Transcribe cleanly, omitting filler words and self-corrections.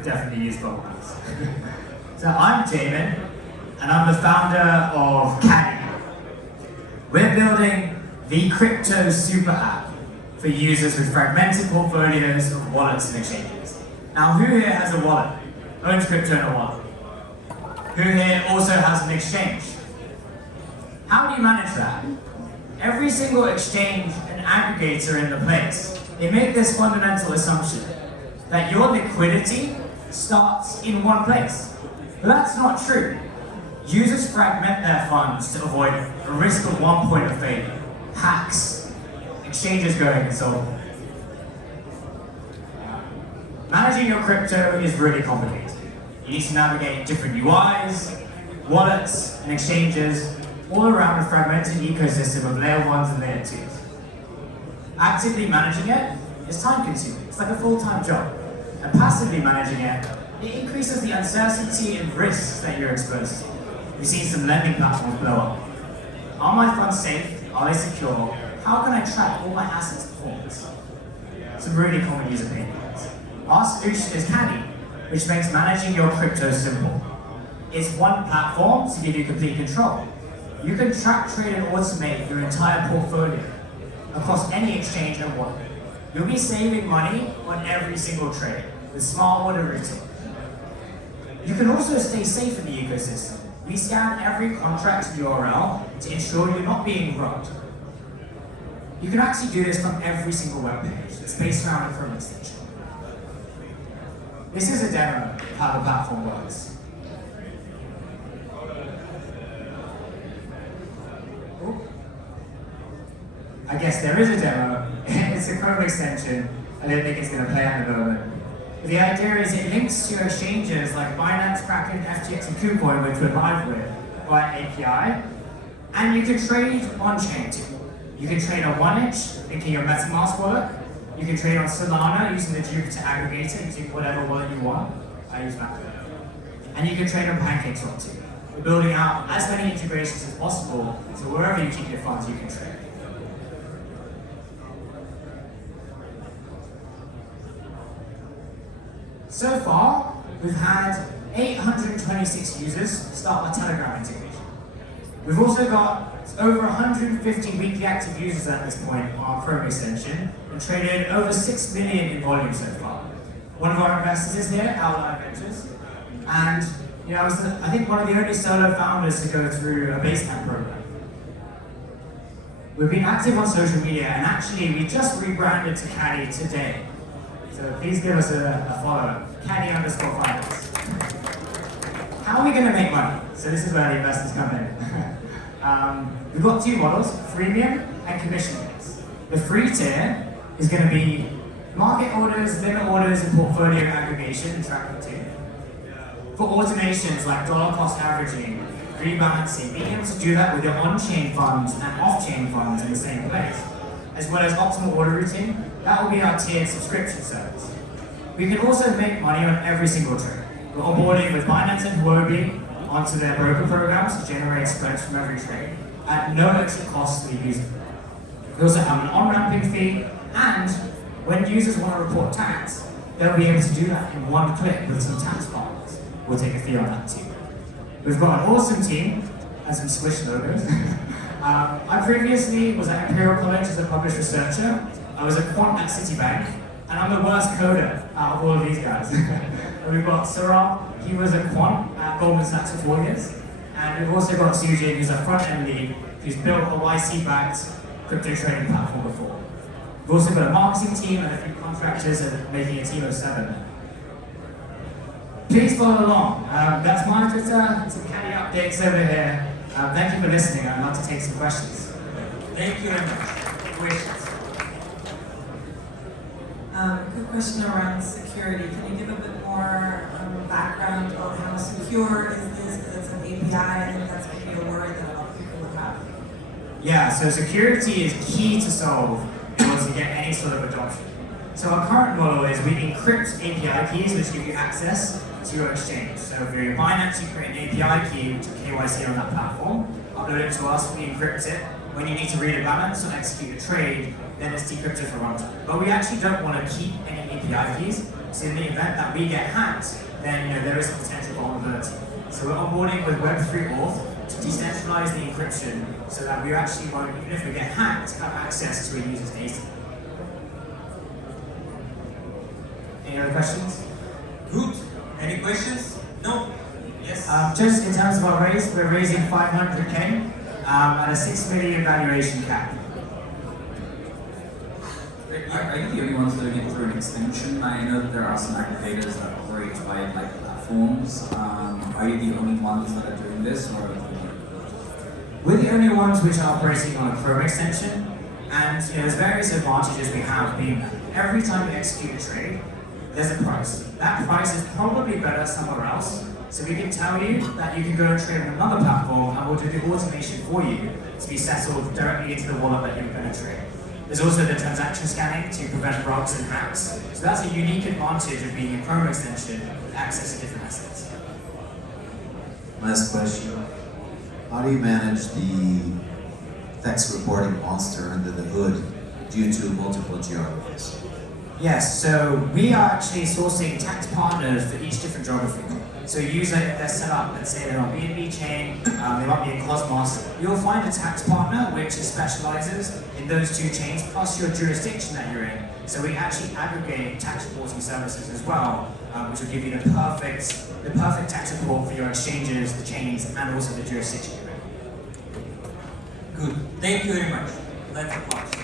would definitely use bubble wraps. So I'm Jaimin, and I'm the founder of Caddi. We're building the crypto super app for users with fragmented portfolios of wallets and exchanges. Now, who here has a wallet? Owns crypto in a wallet? Who here also has an exchange? How do you manage that? Every single exchange and aggregator in the place, they make this fundamental assumption that your liquidity starts in one place. But that's not true. Users fragment their funds to avoid a risk of one point of failure, hacks, exchanges going insolvent. Managing your crypto is really complicated. You need to navigate different UIs, wallets, and exchanges all around a fragmented ecosystem of layer 1s and layer 2s. Actively managing it is time consuming. It's like a full-time job. And passively managing it, it increases the uncertainty and risks that you're exposed to. We've seen some lending platforms blow up. Are my funds safe? Are they secure? How can I track all my assets' performance? Some really common user pain points. Our solution is Caddi, which makes managing your crypto simple. It's one platform to give you complete control. You can track, trade, and automate your entire portfolio across any exchange and wallet. You'll be saving money on every single trade with smart order routing. You can also stay safe in the ecosystem. We scan every contract URL to ensure you're not being robbed. You can actually do this from every single web page that's based around a Chrome extension. This is a demo of how the platform works. I guess there is a demo. It's a Chrome extension. I don't think it's going to play at the moment. But the idea is it links to exchanges like Binance, Kraken, FTX, and KuCoin, which we're live with via API. And you can trade on-chain too. You can trade on 1inch, linking your MetaMask wallet. You can trade on Solana using the Jupyter aggregator, using whatever wallet you want. I use that. And you can trade on PancakeSwap too. We're building out as many integrations as possible, so wherever you keep your funds, you can trade. So far, we've had 826 users start our Telegram integration. We've also got over 150 weekly active users at this point on our Chrome extension and traded over 6 million in volume so far. One of our investors is here, Outline Ventures, and I was, I think, one of the only solo founders to go through a Basecamp program. We've been active on social media, and actually we just rebranded to Caddi today. So please give us a follow, Caddi_finance. How are we going to make money? So this is where the investors come in. We've got two models, freemium and commission-based. The free tier is going to be market orders, limit orders, and portfolio aggregation and tracking too. For automations like dollar cost averaging, rebalancing, being able to do that with your on-chain funds and off-chain funds in the same place, as well as optimal order routing, that will be our tiered subscription service. We can also make money on every single trade. We're onboarding with Binance and Huobi onto their broker programs to generate spreads from every trade at no extra cost to the user. We also have an on-ramping fee, and when users want to report tax, they'll be able to do that in one click with some tax partners. We'll take a fee on that too. We've got an awesome team and some squish logos. I previously was at Imperial College as a published researcher. I was a quant at Citibank, and I'm the worst coder out of all of these guys. And we've got Saurabh, he was a quant at Goldman Sachs for 4 years. And we've also got Sujin, who's a front-end lead, who's built a YC-backed crypto trading platform before. We've also got a marketing team and a few contractors and making a team of 7. Please follow along. That's my Twitter, some Caddi updates over here. Thank you for listening. I'd love to take some questions. Thank you very much. Questions? Good question around security. Can you give a bit more background on how secure is this? Because it's an API, I think that's maybe a word that a lot of people would have. Yeah, so security is key to solve in order to get any sort of adoption. So our current model is we encrypt API keys which give you access to your exchange. So for your Binance, you create an API key which is KYC on that platform, upload it to us, we encrypt it. When you need to read a balance or execute a trade, then it's decrypted for runtime. But we actually don't want to keep any API keys. So in the event that we get hacked, then there is a potential vulnerability. So we're onboarding with Web3 Auth to decentralize the encryption so that we actually won't, even if we get hacked, have access to a user's data. Any other questions? Good. Any questions? No? Yes? Just in terms of our raise, we're raising 500k at a 6 million valuation cap. Are you the only ones doing it through an extension? I know that there are some aggregators that operate by platforms. Are you the only ones that are doing this, or? We're the only ones which are operating on a Chrome extension, and there's various advantages we have. Being every time you execute a trade, there's a price. That price is probably better somewhere else, so we can tell you that you can go and trade on another platform, and we'll do the automation for you to be settled directly into the wallet that you're going to trade. There's also the transaction scanning to prevent rogues and hacks. So that's a unique advantage of being a Chrome extension with access to different assets. Last question. How do you manage the tax reporting monster under the hood due to multiple geographies? Yes, so we are actually sourcing tax partners for each different geography. So a user, if they're set up, let's say they're on BNB chain, they might be in Cosmos, you'll find a tax partner which specializes in those two chains plus your jurisdiction that you're in. So we actually aggregate tax reporting services as well, which will give you the perfect tax report for your exchanges, the chains, and also the jurisdiction you're in. Good. Thank you very much. Let's applaud.